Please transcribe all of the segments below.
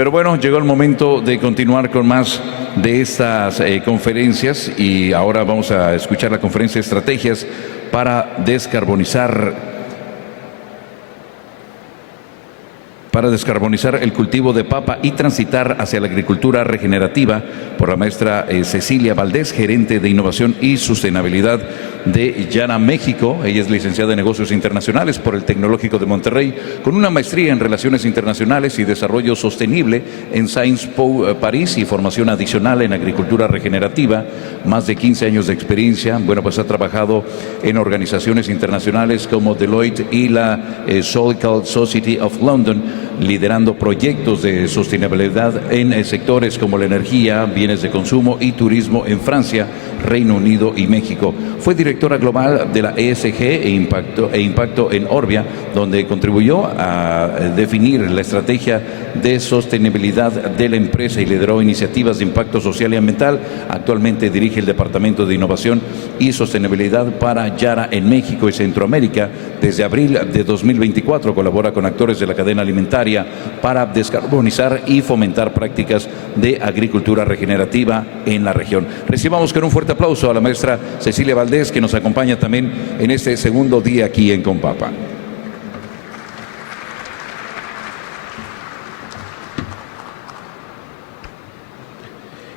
Pero bueno, llegó el momento de continuar con más de estas conferencias y ahora vamos a escuchar la conferencia de estrategias para descarbonizar el cultivo de papa y transitar hacia la agricultura regenerativa por la maestra Cecilia Valdés, gerente de Innovación y Sustentabilidad de Yara México. Ella es licenciada en Negocios Internacionales por el Tecnológico de Monterrey, con una maestría en Relaciones Internacionales y Desarrollo Sostenible en Sciences Po París y formación adicional en Agricultura Regenerativa, más de 15 años de experiencia. Bueno, pues ha trabajado en organizaciones internacionales como Deloitte y la Solical Society of London, liderando proyectos de sostenibilidad en sectores como la energía, bienes de consumo y turismo en Francia, Reino Unido y México. Fue directora global de la ESG e Impacto en Orbia, donde contribuyó a definir la estrategia de sostenibilidad de la empresa y lideró iniciativas de impacto social y ambiental. Actualmente dirige el Departamento de Innovación y Sostenibilidad para Yara en México y Centroamérica. Desde abril de 2024 colabora con actores de la cadena alimentaria para descarbonizar y fomentar prácticas de agricultura regenerativa en la región. Recibamos con un fuerte aplauso a la maestra Cecilia Valdés, que nos acompaña también en este segundo día aquí en Compapa.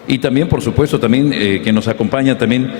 Y también, por supuesto, que nos acompaña también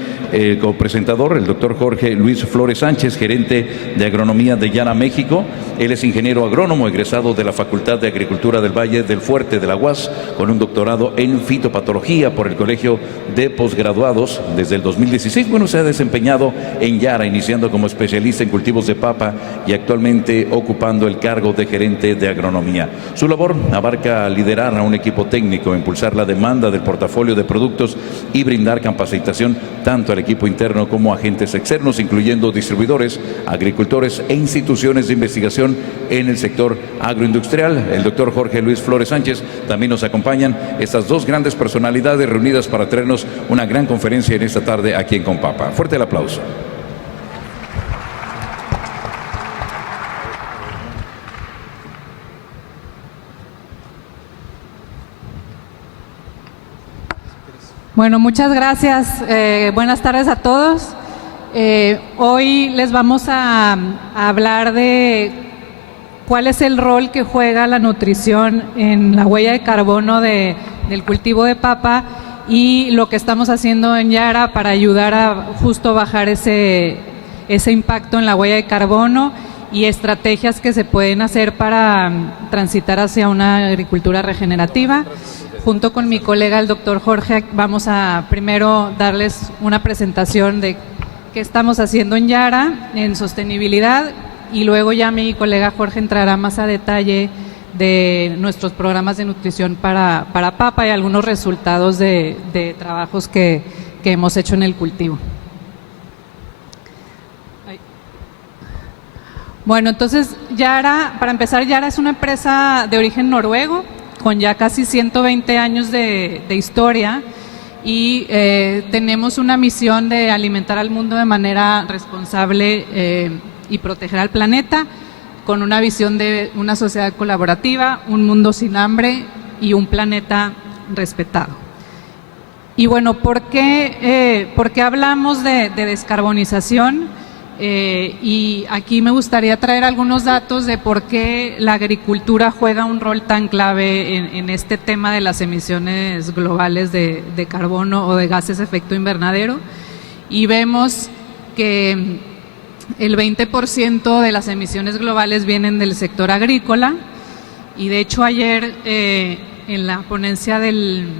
como presentador, el doctor Jorge Luis Flores Sánchez, gerente de Agronomía de Yara México. Él es ingeniero agrónomo, egresado de la Facultad de Agricultura del Valle del Fuerte de la UAS, con un doctorado en fitopatología por el Colegio de Posgraduados. Desde el 2016, bueno, se ha desempeñado en Yara, iniciando como especialista en cultivos de papa y actualmente ocupando el cargo de gerente de agronomía. Su labor abarca liderar a un equipo técnico, impulsar la demanda del portafolio de productos y brindar capacitación tanto al equipo interno como a agentes externos, incluyendo distribuidores, agricultores e instituciones de investigación en el sector agroindustrial. El doctor Jorge Luis Flores Sánchez también nos acompañan, estas dos grandes personalidades reunidas para traernos una gran conferencia en esta tarde aquí en Compapa. Fuerte el aplauso. Bueno, muchas gracias. Buenas tardes a todos. Hoy les vamos a hablar de cuál es el rol que juega la nutrición en la huella de carbono del cultivo de papa y lo que estamos haciendo en Yara para ayudar a justo bajar ese impacto en la huella de carbono y estrategias que se pueden hacer para transitar hacia una agricultura regenerativa. Junto con mi colega, el doctor Jorge, vamos a primero darles una presentación de qué estamos haciendo en Yara, en sostenibilidad, y luego ya mi colega Jorge entrará más a detalle de nuestros programas de nutrición para papa y algunos resultados de trabajos que hemos hecho en el cultivo. Bueno, entonces Yara, para empezar, Yara es una empresa de origen noruego, con ya casi 120 años de historia y tenemos una misión de alimentar al mundo de manera responsable y proteger al planeta, con una visión de una sociedad colaborativa, un mundo sin hambre y un planeta respetado. Y bueno, ¿por qué hablamos de descarbonización? Y aquí me gustaría traer algunos datos de por qué la agricultura juega un rol tan clave en este tema de las emisiones globales de carbono o de gases de efecto invernadero. Y vemos que el 20% de las emisiones globales vienen del sector agrícola, y de hecho ayer en la ponencia del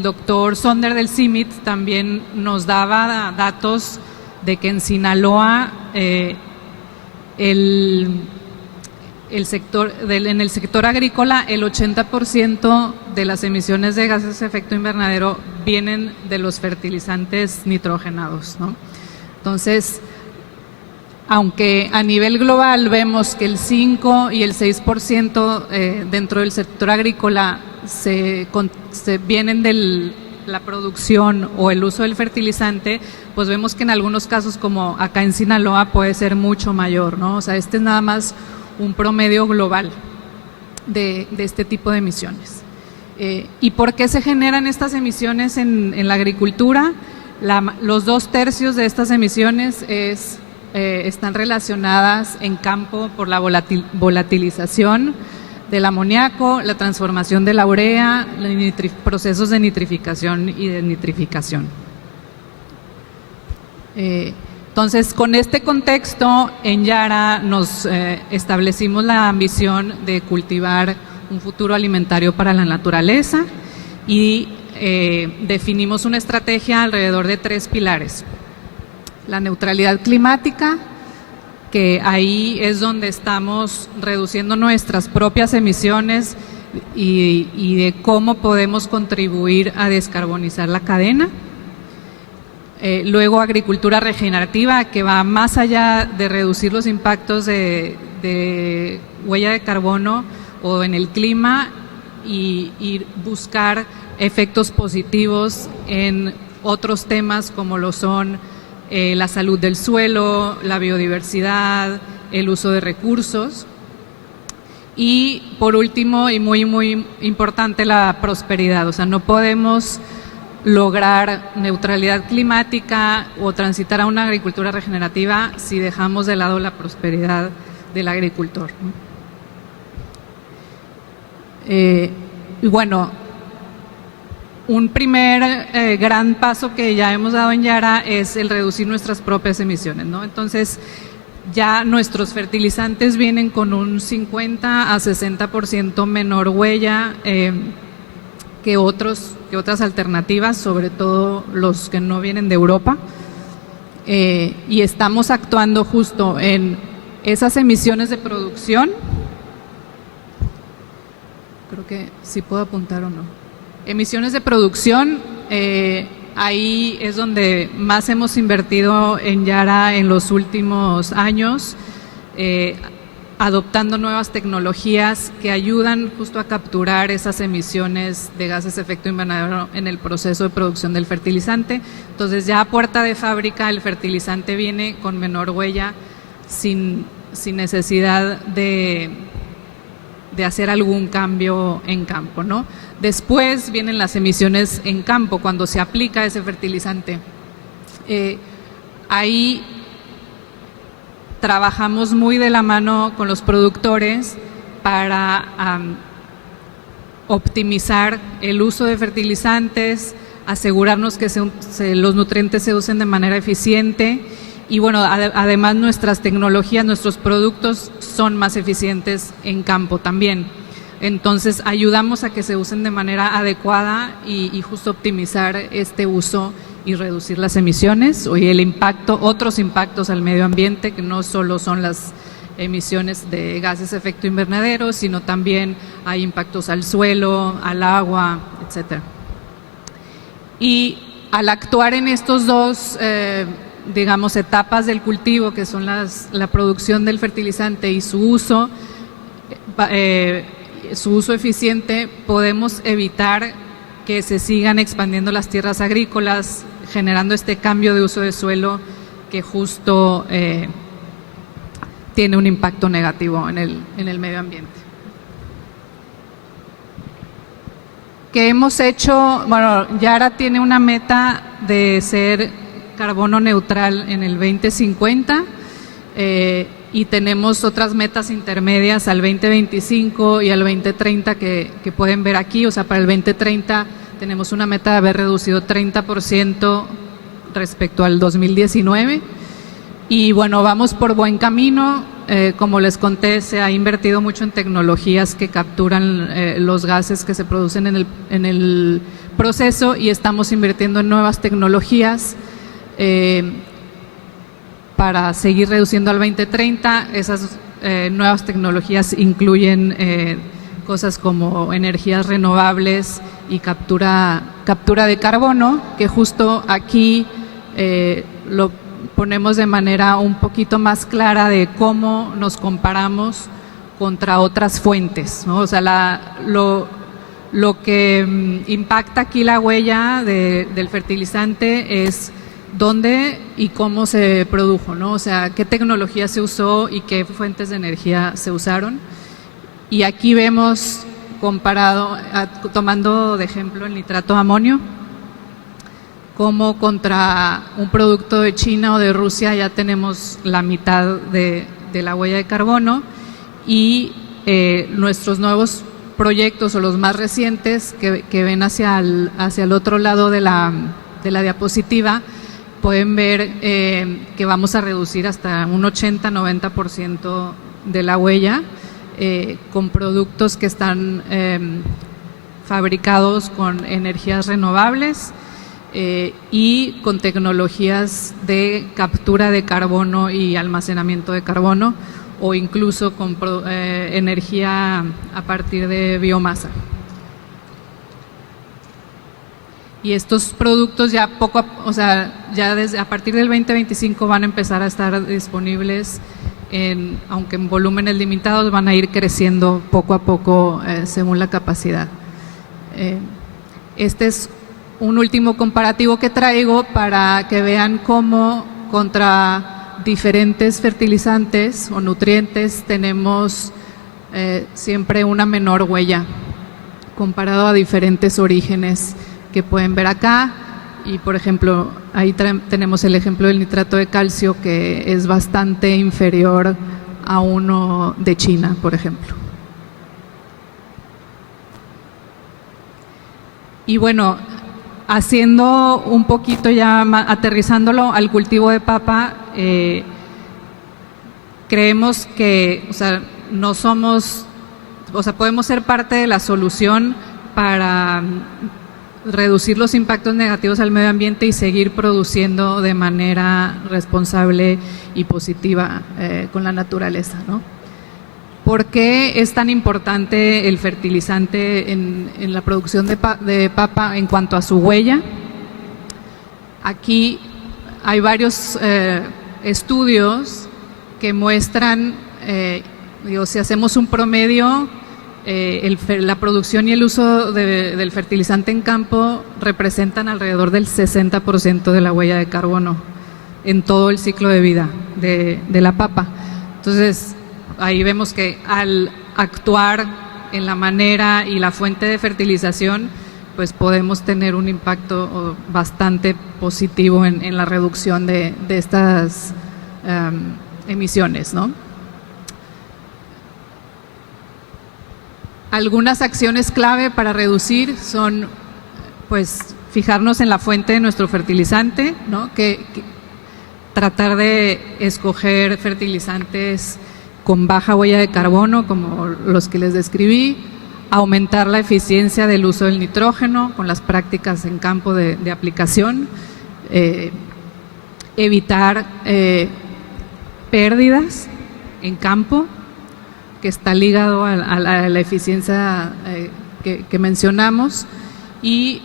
doctor Sonder del CIMMYT también nos daba datos de que en Sinaloa en el sector agrícola el 80% de las emisiones de gases de efecto invernadero vienen de los fertilizantes nitrogenados, ¿no? Entonces, aunque a nivel global vemos que el 5 y el 6% dentro del sector agrícola se vienen de la producción o el uso del fertilizante, pues vemos que en algunos casos, como acá en Sinaloa, puede ser mucho mayor, ¿no? O sea, este es nada más un promedio global. de este tipo de emisiones. ¿Y por qué se generan estas emisiones en la agricultura? Los 2/3 de estas emisiones están relacionadas en campo por la volatilización del amoníaco, la transformación de la urea, procesos de nitrificación y de nitrificación. Entonces, con este contexto, en Yara nos establecimos la ambición de cultivar un futuro alimentario para la naturaleza y definimos una estrategia alrededor de 3 pilares. La neutralidad climática, que ahí es donde estamos reduciendo nuestras propias emisiones y de cómo podemos contribuir a descarbonizar la cadena. Luego, agricultura regenerativa, que va más allá de reducir los impactos de huella de carbono o en el clima y buscar efectos positivos en otros temas como lo son la salud del suelo, la biodiversidad, el uso de recursos. Y por último, y muy importante, la prosperidad. O sea, no podemos lograr neutralidad climática o transitar a una agricultura regenerativa si dejamos de lado la prosperidad del agricultor. Y bueno, un primer gran paso que ya hemos dado en Yara es el reducir nuestras propias emisiones, ¿no? Entonces, ya nuestros fertilizantes vienen con un 50 a 60% menor huella que otras alternativas, sobre todo los que no vienen de Europa, y estamos actuando justo en esas emisiones de producción. Creo que sí puedo apuntar o no. Emisiones de producción, ahí es donde más hemos invertido en Yara en los últimos años, adoptando nuevas tecnologías que ayudan justo a capturar esas emisiones de gases de efecto invernadero en el proceso de producción del fertilizante. Entonces, ya a puerta de fábrica el fertilizante viene con menor huella, sin necesidad de hacer algún cambio en campo, ¿no? Después vienen las emisiones en campo, cuando se aplica ese fertilizante. Ahí trabajamos muy de la mano con los productores para optimizar el uso de fertilizantes, asegurarnos que los nutrientes se usen de manera eficiente y bueno, además nuestras tecnologías, nuestros productos son más eficientes en campo también. Entonces ayudamos a que se usen de manera adecuada y justo optimizar este uso y reducir las emisiones y el impacto, otros impactos al medio ambiente, que no solo son las emisiones de gases de efecto invernadero, sino también hay impactos al suelo, al agua, etcétera. Y al actuar en estos dos, digamos, etapas del cultivo, que son la producción del fertilizante y su uso eficiente, podemos evitar que se sigan expandiendo las tierras agrícolas, generando este cambio de uso de suelo que justo tiene un impacto negativo en el medio ambiente. ¿Qué hemos hecho? Bueno, Yara tiene una meta de ser carbono neutral en el 2050 y tenemos otras metas intermedias al 2025 y al 2030 que pueden ver aquí. O sea, para el 2030 tenemos una meta de haber reducido 30% respecto al 2019 y bueno, vamos por buen camino. Como les conté, se ha invertido mucho en tecnologías que capturan los gases que se producen en el proceso y estamos invirtiendo en nuevas tecnologías para seguir reduciendo al 2030. Esas nuevas tecnologías incluyen cosas como energías renovables y captura de carbono, que justo aquí lo ponemos de manera un poquito más clara de cómo nos comparamos contra otras fuentes, ¿no? O sea, lo que impacta aquí la huella del fertilizante es dónde y cómo se produjo, ¿no? O sea, qué tecnología se usó y qué fuentes de energía se usaron. Y aquí vemos comparado, tomando de ejemplo el nitrato de amonio, como contra un producto de China o de Rusia ya tenemos la mitad de la huella de carbono, y nuestros nuevos proyectos o los más recientes que ven hacia el otro lado de la diapositiva, pueden ver que vamos a reducir hasta un 80-90% de la huella con productos que están fabricados con energías renovables y con tecnologías de captura de carbono y almacenamiento de carbono, o incluso con energía a partir de biomasa. Y estos productos ya desde a partir del 2025 van a empezar a estar disponibles, aunque en volúmenes limitados, van a ir creciendo poco a poco según la capacidad. Este es un último comparativo que traigo para que vean cómo contra diferentes fertilizantes o nutrientes tenemos siempre una menor huella comparado a diferentes orígenes que pueden ver acá. Y por ejemplo, ahí tenemos el ejemplo del nitrato de calcio, que es bastante inferior a uno de China, por ejemplo. Y bueno, haciendo un poquito ya, aterrizándolo al cultivo de papa, creemos que, no somos, podemos ser parte de la solución para reducir los impactos negativos al medio ambiente y seguir produciendo de manera responsable y positiva con la naturaleza, ¿no? ¿Por qué es tan importante el fertilizante en la producción de papa en cuanto a su huella? Aquí hay varios estudios que muestran, si hacemos un promedio, la producción y el uso del fertilizante en campo representan alrededor del 60% de la huella de carbono en todo el ciclo de vida de la papa. Entonces, ahí vemos que al actuar en la manera y la fuente de fertilización, pues podemos tener un impacto bastante positivo en la reducción de estas emisiones, ¿no? Algunas acciones clave para reducir son, pues, fijarnos en la fuente de nuestro fertilizante, ¿no? Tratar de escoger fertilizantes con baja huella de carbono, como los que les describí, aumentar la eficiencia del uso del nitrógeno con las prácticas en campo de aplicación, evitar pérdidas en campo, que está ligado a la eficiencia que mencionamos, y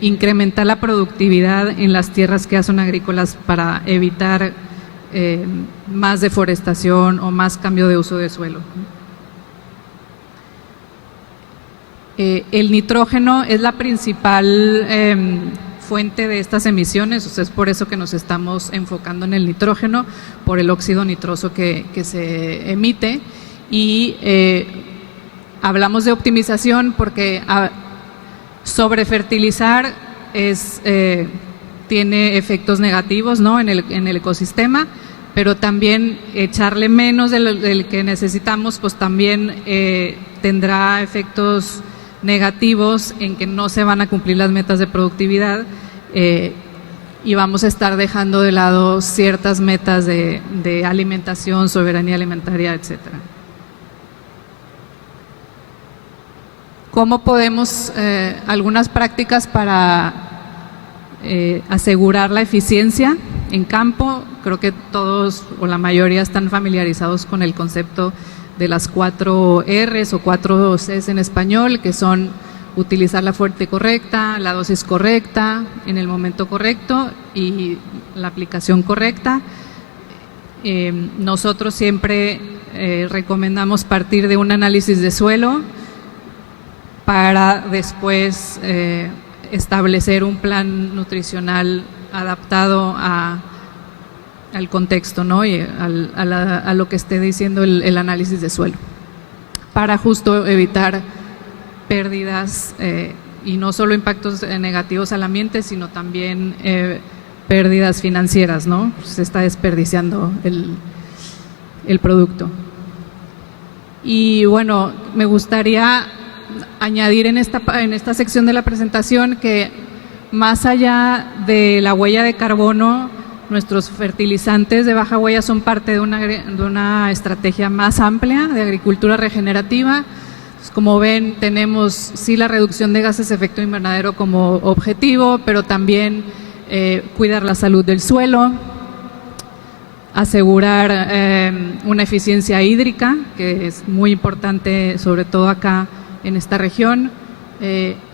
incrementar la productividad en las tierras que ya son agrícolas para evitar más deforestación o más cambio de uso de suelo. El nitrógeno es la principal fuente de estas emisiones, es por eso que nos estamos enfocando en el nitrógeno, por el óxido nitroso que se emite. Y hablamos de optimización porque sobrefertilizar tiene efectos negativos, ¿no?, en el ecosistema, pero también echarle menos del que necesitamos, pues también tendrá efectos negativos en que no se van a cumplir las metas de productividad y vamos a estar dejando de lado ciertas metas de alimentación, soberanía alimentaria, etcétera. ¿Cómo podemos, algunas prácticas para asegurar la eficiencia en campo? Creo que todos o la mayoría están familiarizados con el concepto de las 4 R's o 4 C's en español, que son utilizar la fuente correcta, la dosis correcta, en el momento correcto y la aplicación correcta. Nosotros siempre recomendamos partir de un análisis de suelo para después establecer un plan nutricional adaptado al contexto, ¿no?, y a lo que esté diciendo el análisis de suelo. para justo evitar pérdidas y no solo impactos negativos al ambiente, sino también pérdidas financieras, ¿no? Se está desperdiciando el producto. Y bueno, me gustaría añadir en esta sección de la presentación que más allá de la huella de carbono, nuestros fertilizantes de baja huella son parte de una estrategia más amplia de agricultura regenerativa. Pues como ven, tenemos sí la reducción de gases de efecto invernadero como objetivo, pero también cuidar la salud del suelo, asegurar una eficiencia hídrica, que es muy importante, sobre todo acá en esta región,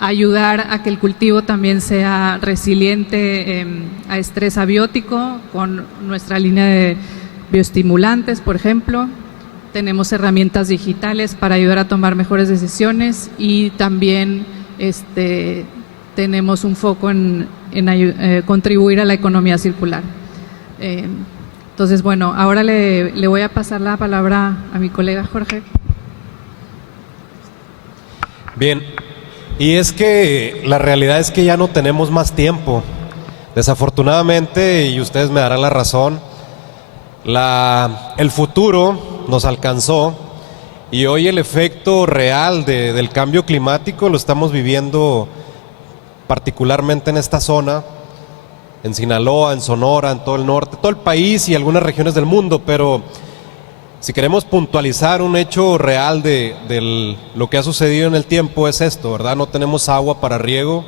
ayudar a que el cultivo también sea resiliente a estrés abiótico con nuestra línea de bioestimulantes, por ejemplo. Tenemos herramientas digitales para ayudar a tomar mejores decisiones y también tenemos un foco en contribuir a la economía circular. Entonces, bueno, ahora le voy a pasar la palabra a mi colega Jorge. Bien, y es que la realidad es que ya no tenemos más tiempo. Desafortunadamente, y ustedes me darán la razón, el futuro nos alcanzó y hoy el efecto real del cambio climático lo estamos viviendo particularmente en esta zona, en Sinaloa, en Sonora, en todo el norte, todo el país y algunas regiones del mundo, pero si queremos puntualizar un hecho real de lo que ha sucedido en el tiempo es esto, ¿verdad? No tenemos agua para riego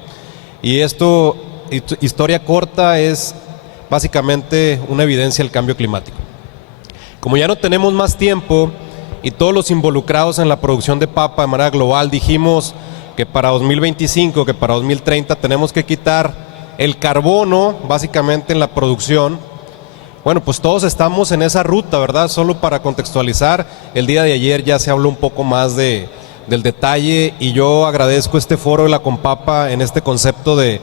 y esto, historia corta, es básicamente una evidencia del cambio climático. Como ya no tenemos más tiempo y todos los involucrados en la producción de papa de manera global dijimos que para 2025, que para 2030 tenemos que quitar el carbono básicamente en la producción. Bueno, pues todos estamos en esa ruta, ¿verdad? Solo para contextualizar, el día de ayer ya se habló un poco más del detalle y yo agradezco este foro de la Compapa en este concepto de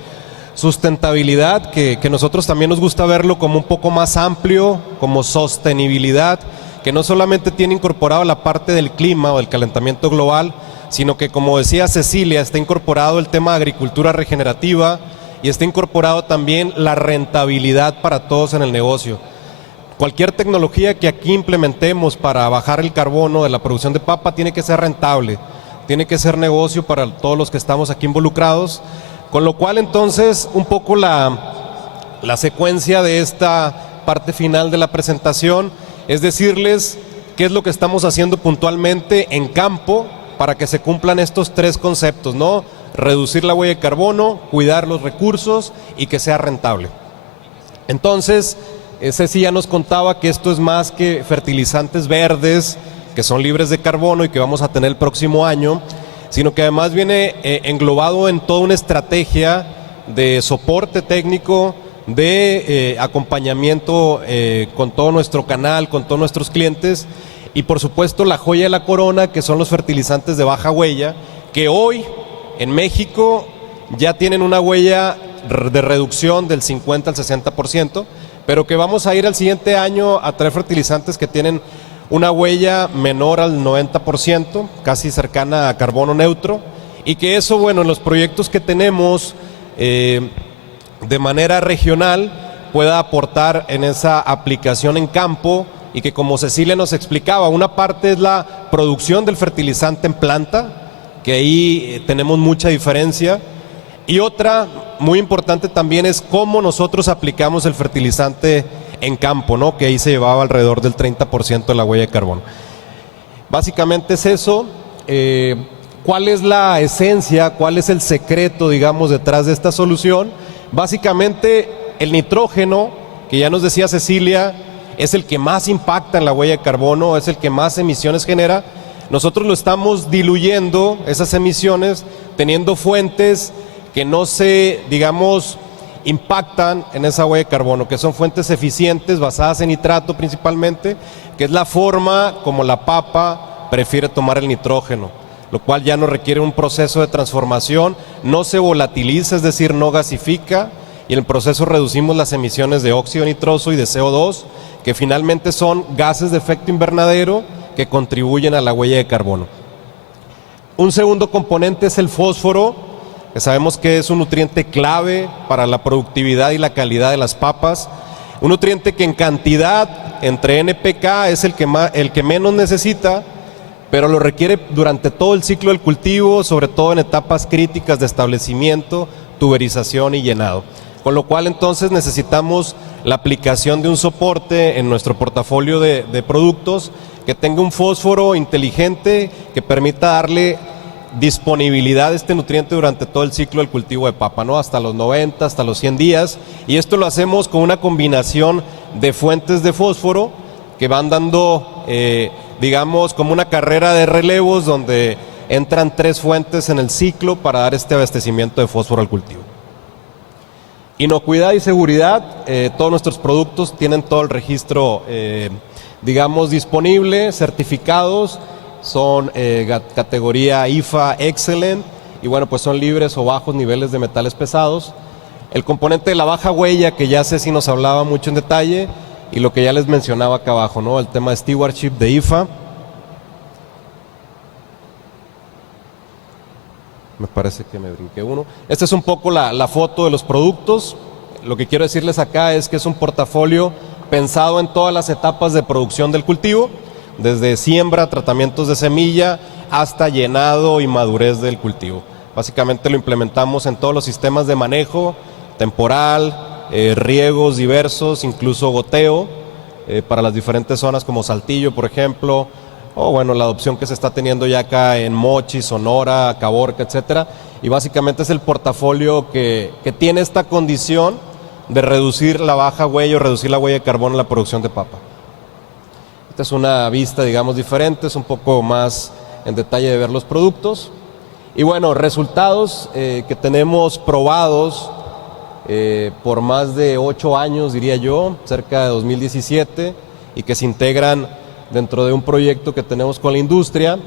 sustentabilidad, que nosotros también nos gusta verlo como un poco más amplio, como sostenibilidad, que no solamente tiene incorporado la parte del clima o del calentamiento global, sino que, como decía Cecilia, está incorporado el tema de agricultura regenerativa y está incorporado también la rentabilidad para todos en el negocio. Cualquier tecnología que aquí implementemos para bajar el carbono de la producción de papa tiene que ser rentable, tiene que ser negocio para todos los que estamos aquí involucrados, con lo cual entonces un poco la secuencia de esta parte final de la presentación es decirles qué es lo que estamos haciendo puntualmente en campo para que se cumplan estos tres conceptos, ¿no? Reducir la huella de carbono, cuidar los recursos y que sea rentable. Entonces, Ceci ya nos contaba que esto es más que fertilizantes verdes, que son libres de carbono y que vamos a tener el próximo año, sino que además viene englobado en toda una estrategia de soporte técnico, de acompañamiento con todo nuestro canal, con todos nuestros clientes y por supuesto la joya de la corona, que son los fertilizantes de baja huella, que hoy en México ya tienen una huella de reducción del 50 al 60%, pero que vamos a ir al siguiente año a traer fertilizantes que tienen una huella menor al 90%, casi cercana a carbono neutro, y que eso, bueno, en los proyectos que tenemos de manera regional pueda aportar en esa aplicación en campo y que, como Cecilia nos explicaba, una parte es la producción del fertilizante en planta, que ahí tenemos mucha diferencia, y otra muy importante también es cómo nosotros aplicamos el fertilizante en campo, ¿no? Que ahí se llevaba alrededor del 30% de la huella de carbono. Básicamente es eso. ¿Cuál es la esencia, cuál es el secreto, digamos, detrás de esta solución? Básicamente el nitrógeno, que ya nos decía Cecilia, es el que más impacta en la huella de carbono, es el que más emisiones genera. Nosotros lo estamos diluyendo, esas emisiones, teniendo fuentes que no se, digamos, impactan en esa huella de carbono, que son fuentes eficientes basadas en nitrato principalmente, que es la forma como la papa prefiere tomar el nitrógeno, lo cual ya no requiere un proceso de transformación, no se volatiliza, es decir, no gasifica, y en el proceso reducimos las emisiones de óxido nitroso y de CO2, que finalmente son gases de efecto invernadero que contribuyen a la huella de carbono. Un segundo componente es el fósforo, que sabemos que es un nutriente clave para la productividad y la calidad de las papas. Un nutriente que en cantidad entre NPK es el que menos necesita, pero lo requiere durante todo el ciclo del cultivo, sobre todo en etapas críticas de establecimiento, tuberización y llenado. Con lo cual entonces necesitamos la aplicación de un soporte en nuestro portafolio de productos que tenga un fósforo inteligente que permita darle disponibilidad de este nutriente durante todo el ciclo del cultivo de papa, ¿no? Hasta los 90, hasta los 100 días. Y esto lo hacemos con una combinación de fuentes de fósforo que van dando, digamos, como una carrera de relevos donde entran 3 fuentes en el ciclo para dar este abastecimiento de fósforo al cultivo. Inocuidad y seguridad, todos nuestros productos tienen todo el registro, digamos, disponible, certificados, son categoría IFA Excellent y bueno, pues son libres o bajos niveles de metales pesados. El componente de la baja huella, que ya Ceci nos hablaba mucho en detalle, y lo que ya les mencionaba acá abajo, ¿no? El tema de stewardship de IFA. Me parece que me brinqué uno. Esta es un poco la foto de los productos. Lo que quiero decirles acá es que es un portafolio pensado en todas las etapas de producción del cultivo, desde siembra, tratamientos de semilla, hasta llenado y madurez del cultivo. Básicamente lo implementamos en todos los sistemas de manejo, temporal, riegos diversos, incluso goteo, para las diferentes zonas como Saltillo, por ejemplo, o bueno, la adopción que se está teniendo ya acá en Mochi, Sonora, Caborca, etcétera. Y básicamente es el portafolio que tiene esta condición de reducir la baja huella o reducir la huella de carbono en la producción de papa. Esta es una vista, digamos, diferente, es un poco más en detalle de ver los productos. Y bueno, resultados que tenemos probados por más de 8 años, diría yo, cerca de 2017, y que se integran dentro de un proyecto que tenemos con la industria,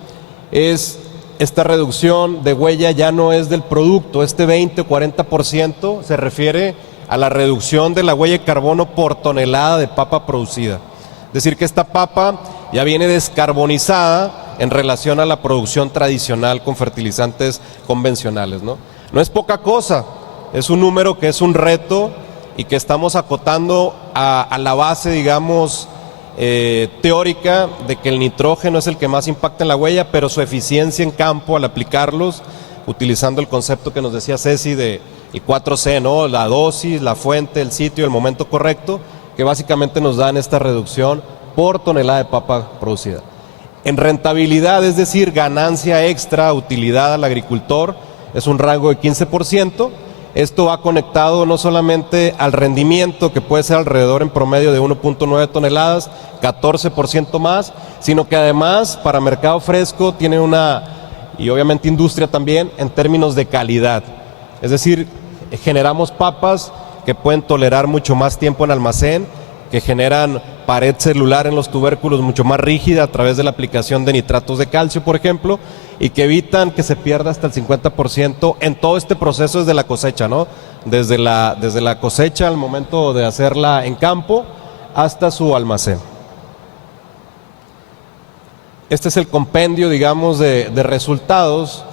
es esta reducción de huella ya no es del producto, este 20 o 40% se refiere a la reducción de la huella de carbono por tonelada de papa producida. Es decir, que esta papa ya viene descarbonizada en relación a la producción tradicional con fertilizantes convencionales, ¿no? No es poca cosa, es un número que es un reto y que estamos acotando a la base, digamos, teórica de que el nitrógeno es el que más impacta en la huella, pero su eficiencia en campo al aplicarlos, utilizando el concepto que nos decía Ceci de el 4C, ¿no? La dosis, la fuente, el sitio, el momento correcto, que básicamente nos dan esta reducción por tonelada de papa producida. En rentabilidad, es decir, ganancia extra, utilidad al agricultor, es un rango de 15%. Esto va conectado no solamente al rendimiento, que puede ser alrededor en promedio de 1.9 toneladas, 14% más, sino que además para mercado fresco tiene y obviamente industria también, en términos de calidad. Es decir, generamos papas que pueden tolerar mucho más tiempo en almacén, que generan pared celular en los tubérculos mucho más rígida a través de la aplicación de nitratos de calcio, por ejemplo, y que evitan que se pierda hasta el 50% en todo este proceso desde la cosecha, ¿no? Desde la cosecha al momento de hacerla en campo hasta su almacén. Este es el compendio, digamos, de resultados.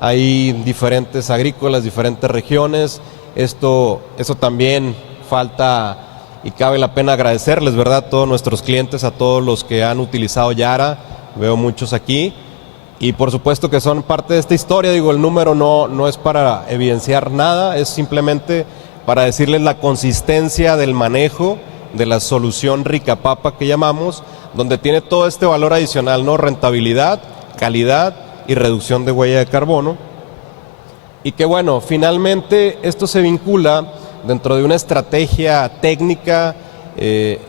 Hay diferentes agrícolas, diferentes regiones. Eso también falta y cabe la pena agradecerles, ¿verdad? A todos nuestros clientes, a todos los que han utilizado Yara, veo muchos aquí. Y por supuesto que son parte de esta historia, digo, el número no es para evidenciar nada, es simplemente para decirles la consistencia del manejo de la solución rica papa que llamamos, donde tiene todo este valor adicional, ¿no? Rentabilidad, calidad y reducción de huella de carbono. Y que bueno, finalmente esto se vincula dentro de una estrategia técnica,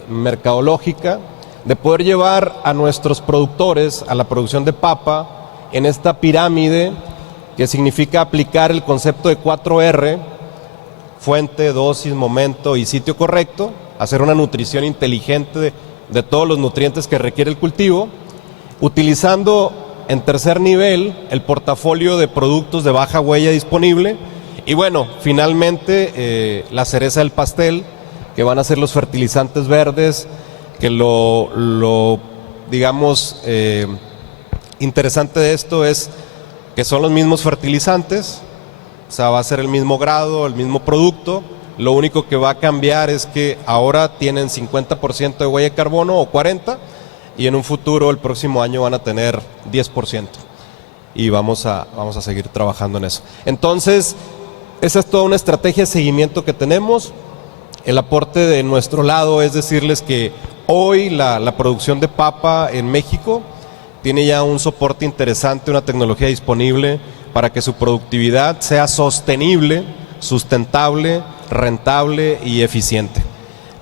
mercadológica, de poder llevar a nuestros productores a la producción de papa en esta pirámide que significa aplicar el concepto de 4R, fuente, dosis, momento y sitio correcto, hacer una nutrición inteligente de todos los nutrientes que requiere el cultivo, utilizando en tercer nivel el portafolio de productos de baja huella disponible. Y bueno, finalmente la cereza del pastel, que van a ser los fertilizantes verdes, que digamos, interesante de esto es que son los mismos fertilizantes, o sea, va a ser el mismo grado, el mismo producto. Lo único que va a cambiar es que ahora tienen 50% de huella de carbono o 40%, y en un futuro, el próximo año, van a tener 10%. Y vamos a seguir trabajando en eso. Entonces, esa es toda una estrategia de seguimiento que tenemos. El aporte de nuestro lado es decirles que hoy la producción de papa en México tiene ya un soporte interesante, una tecnología disponible para que su productividad sea sostenible, sustentable, rentable y eficiente.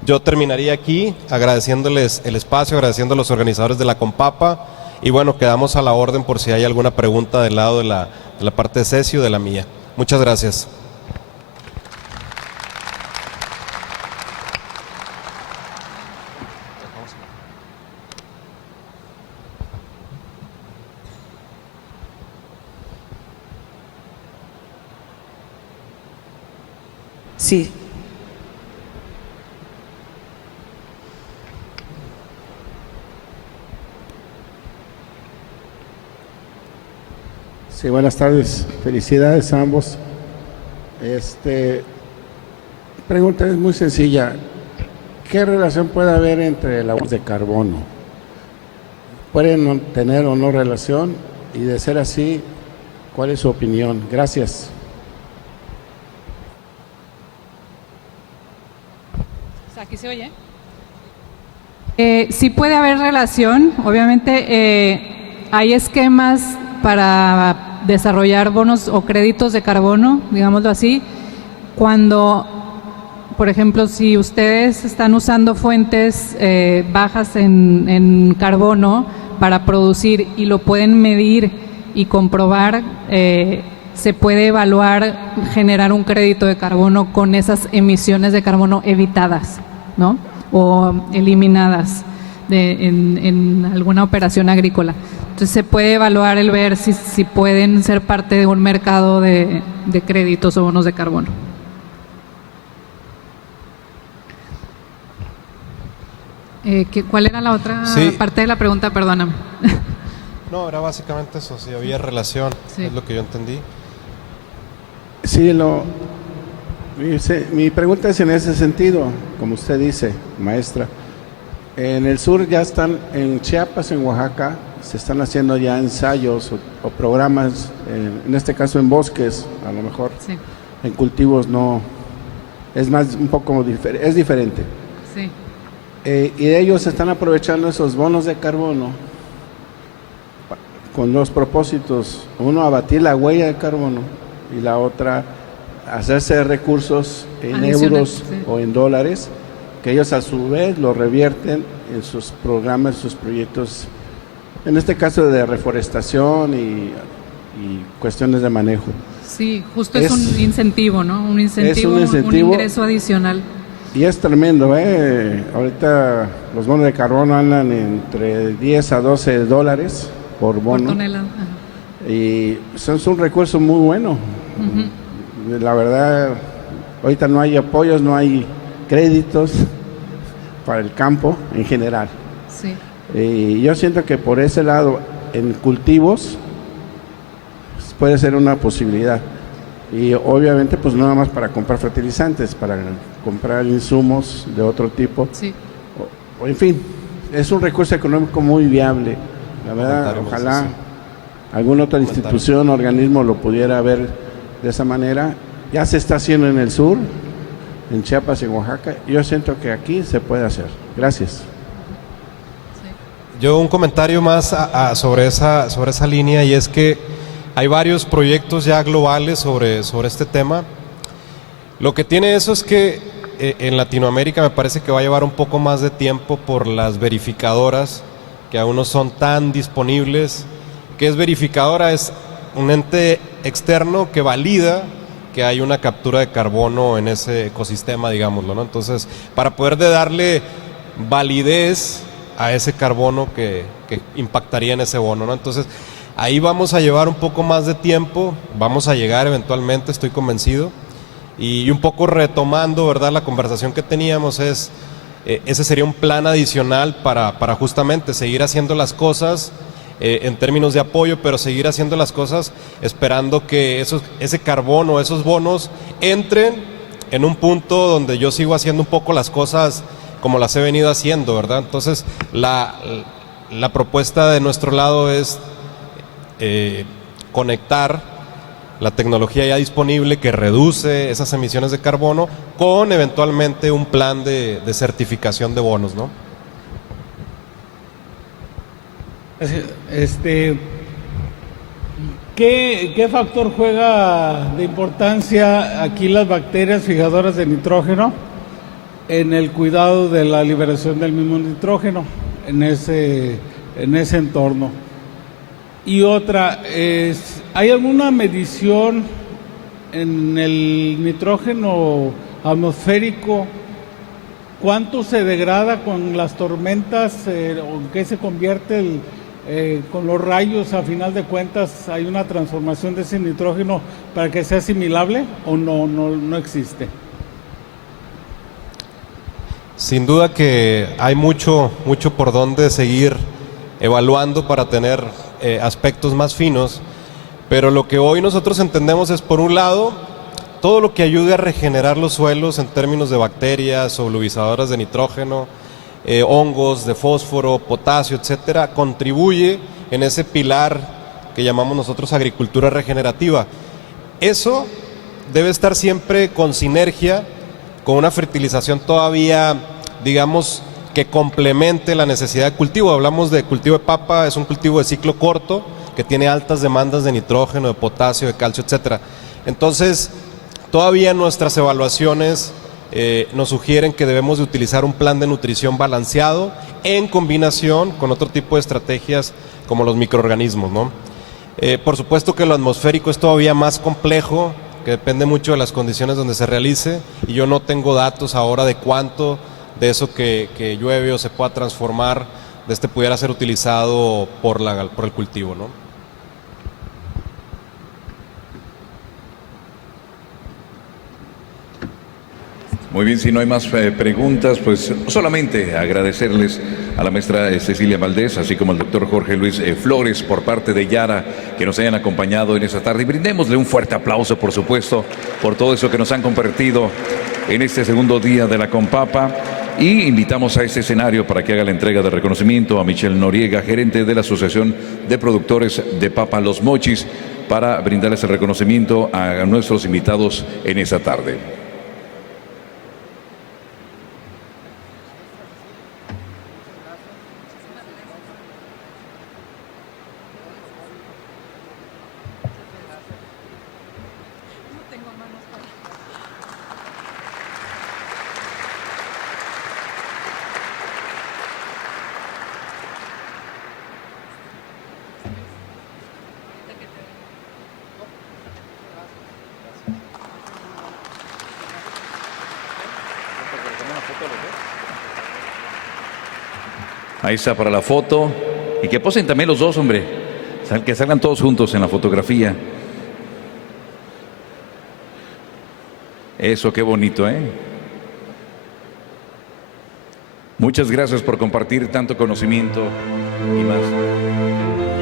Yo terminaría aquí agradeciéndoles el espacio, agradeciendo a los organizadores de la Compapa, y bueno, quedamos a la orden por si hay alguna pregunta del lado de la parte de CESI o de la mía. Muchas gracias. Sí. Sí, buenas tardes. Felicidades a ambos. Pregunta es muy sencilla. ¿Qué relación puede haber entre la huella de carbono? ¿Pueden tener o no relación? Y de ser así, ¿cuál es su opinión? Gracias. ¿Aquí se oye? Sí puede haber relación. Obviamente hay esquemas para desarrollar bonos o créditos de carbono, digámoslo así, cuando, por ejemplo, si ustedes están usando fuentes bajas en carbono para producir y lo pueden medir y comprobar, se puede evaluar generar un crédito de carbono con esas emisiones de carbono evitadas, ¿no? O eliminadas en alguna operación agrícola. Entonces se puede evaluar el ver si pueden ser parte de un mercado de créditos o bonos de carbono. ¿Cuál era la otra parte de la pregunta? Perdóname. No, era básicamente eso, si había relación, Sí. es lo que yo entendí. Sí, mi pregunta es en ese sentido, como usted dice, maestra. En el sur ya están, en Chiapas, en Oaxaca, se están haciendo ya ensayos o programas, en este caso en bosques, a lo mejor. Sí. En cultivos no, es más, un poco es diferente. Sí. Y ellos están aprovechando esos bonos de carbono con dos propósitos. Uno, abatir la huella de carbono, y la otra, hacerse recursos en Adicional, euros sí. o en dólares, que ellos a su vez lo revierten en sus programas, sus proyectos, en este caso de reforestación y cuestiones de manejo. Sí, justo es un incentivo, ¿no? Un incentivo, un ingreso adicional. Y es tremendo, ahorita los bonos de carbono andan entre 10 a 12 dólares por bono. Por tonelada. Ajá. Y es un recurso muy bueno. Uh-huh. La verdad, ahorita no hay apoyos, no hay créditos para el campo en general. Sí. Y yo siento que por ese lado, en cultivos, puede ser una posibilidad. Y obviamente, pues no nada más para comprar fertilizantes, para comprar insumos de otro tipo. Sí. O en fin, es un recurso económico muy viable. La verdad, ojalá alguna otra institución, organismo lo pudiera ver de esa manera. Ya se está haciendo en el sur, en Chiapas y en Oaxaca. Yo siento que aquí se puede hacer. Gracias. Yo un comentario más sobre esa línea, y es que hay varios proyectos ya globales sobre este tema. Lo que tiene eso es que en Latinoamérica me parece que va a llevar un poco más de tiempo por las verificadoras, que aún no son tan disponibles. ¿Qué es verificadora? Es un ente externo que valida que hay una captura de carbono en ese ecosistema, digámoslo, ¿no? Entonces, para poder darle validez a ese carbono que impactaría en ese bono, ¿no? Entonces, ahí vamos a llevar un poco más de tiempo, vamos a llegar eventualmente, estoy convencido. Y un poco retomando, ¿verdad?, la conversación que teníamos, ese sería un plan adicional para justamente seguir haciendo las cosas en términos de apoyo, pero seguir haciendo las cosas esperando que ese carbono, esos bonos entren en un punto donde yo sigo haciendo un poco las cosas como las he venido haciendo, ¿verdad? Entonces, la propuesta de nuestro lado es conectar la tecnología ya disponible que reduce esas emisiones de carbono con eventualmente un plan de certificación de bonos, ¿no? ¿Qué factor juega de importancia aquí las bacterias fijadoras de nitrógeno en el cuidado de la liberación del mismo nitrógeno en ese entorno? Y otra, ¿hay alguna medición en el nitrógeno atmosférico? ¿Cuánto se degrada con las tormentas? ¿O en qué se convierte con los rayos? A final de cuentas, ¿hay una transformación de ese nitrógeno para que sea asimilable o no existe? Sin duda que hay mucho por donde seguir evaluando para tener aspectos más finos, pero lo que hoy nosotros entendemos es, por un lado, todo lo que ayude a regenerar los suelos en términos de bacterias, solubilizadoras de nitrógeno, hongos de fósforo, potasio, etcétera, contribuye en ese pilar que llamamos nosotros agricultura regenerativa. Eso debe estar siempre con sinergia, con una fertilización todavía, digamos, que complemente la necesidad de cultivo. Hablamos de cultivo de papa, es un cultivo de ciclo corto que tiene altas demandas de nitrógeno, de potasio, de calcio, etcétera. Entonces, todavía nuestras evaluaciones nos sugieren que debemos de utilizar un plan de nutrición balanceado en combinación con otro tipo de estrategias como los microorganismos, ¿no? Por supuesto que lo atmosférico es todavía más complejo, que depende mucho de las condiciones donde se realice, y yo no tengo datos ahora de cuánto de eso que llueve o se pueda transformar, pudiera ser utilizado por el cultivo, ¿no? Muy bien, si no hay más preguntas, pues solamente agradecerles a la maestra Cecilia Valdés, así como al doctor Jorge Luis Flores, por parte de Yara, que nos hayan acompañado en esta tarde. Y brindémosle un fuerte aplauso, por supuesto, por todo eso que nos han compartido en este segundo día de la Compapa. Y invitamos a este escenario para que haga la entrega de reconocimiento a Michelle Noriega, gerente de la Asociación de Productores de Papa Los Mochis, para brindarles el reconocimiento a nuestros invitados en esta tarde. Ahí está para la foto. Y que posen también los dos, hombre. Que salgan todos juntos en la fotografía. Eso, qué bonito, ¿eh? Muchas gracias por compartir tanto conocimiento y más.